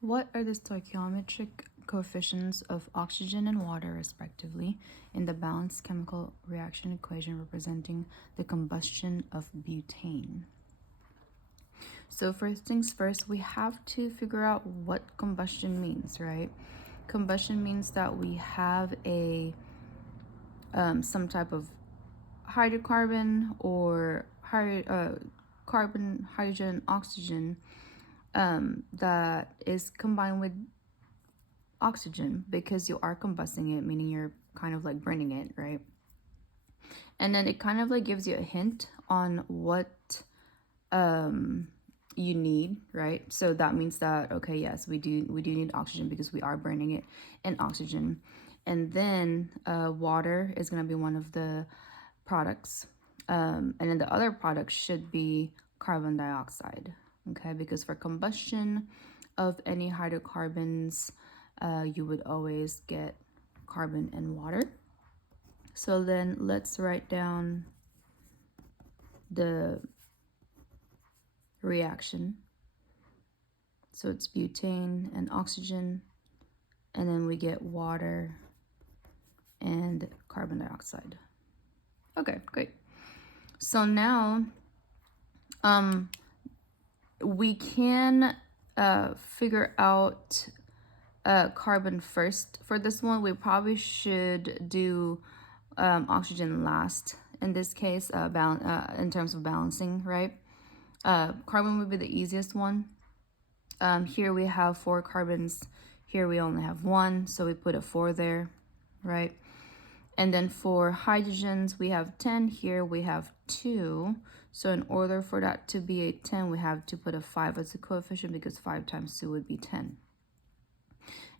What are the stoichiometric coefficients of oxygen and water, respectively, in the balanced chemical reaction equation representing the combustion of butane? So first things first, we have to figure out what combustion means, right? Combustion means that we have a some type of hydrocarbon or carbon, hydrogen, oxygen that is combined with oxygen because you are combusting it, meaning you're kind of like burning it, right? And then it kind of like gives you a hint on what you need, right? So that means that, okay, yes, we do need oxygen because we are burning it in oxygen. And then water is going to be one of the products, and then the other product should be carbon dioxide, okay? Because for combustion of any hydrocarbons, you would always get carbon and water. So then let's write down the reaction. So it's butane and oxygen, and then we get water and carbon dioxide. Okay, great. So now we can figure out carbon first. For this one, we probably should do oxygen last in this case, in terms of balancing, right? Carbon would be the easiest one. Here we have 4 carbons. Here we only have 1, so we put a 4 there, right? And then for hydrogens, we have 10. Here we have 2. So in order for that to be a 10, we have to put a 5 as a coefficient because 5 times 2 would be 10.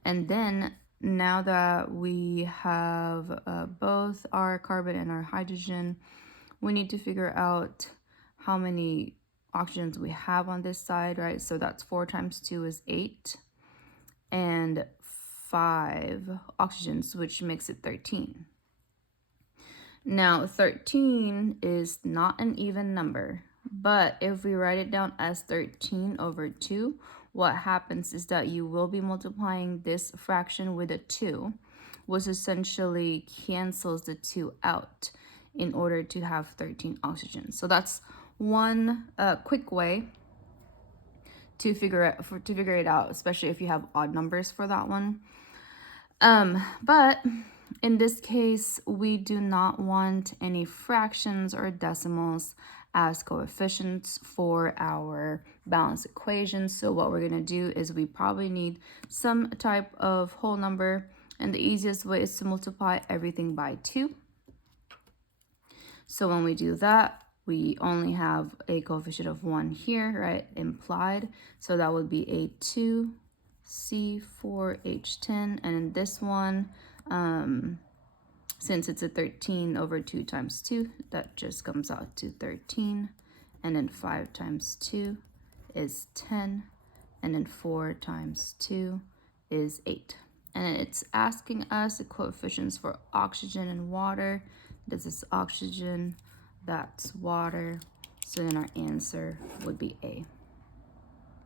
And then now that we have both our carbon and our hydrogen, we need to figure out how many oxygens we have on this side, right? So that's 4 times 2 is 8, and 5 oxygens, which makes it 13. Now, 13 is not an even number, but if we write it down as 13 over 2, what happens is that you will be multiplying this fraction with a 2, which essentially cancels the 2 out in order to have 13 oxygen. So that's one quick way to figure it out, especially if you have odd numbers for that one. But in this case, we do not want any fractions or decimals as coefficients for our balance equation. So what we're going to do is we probably need some type of whole number, and the easiest way is to multiply everything by 2. So when we do that, we only have a coefficient of 1 here, right, implied. So that would be a 2C4H10. And in this one, since it's a 13 over 2 times 2, that just comes out to 13. And then 5 times 2 is 10. And then 4 times 2 is 8. And it's asking us the coefficients for oxygen and water. This is oxygen, that's water. So then our answer would be A.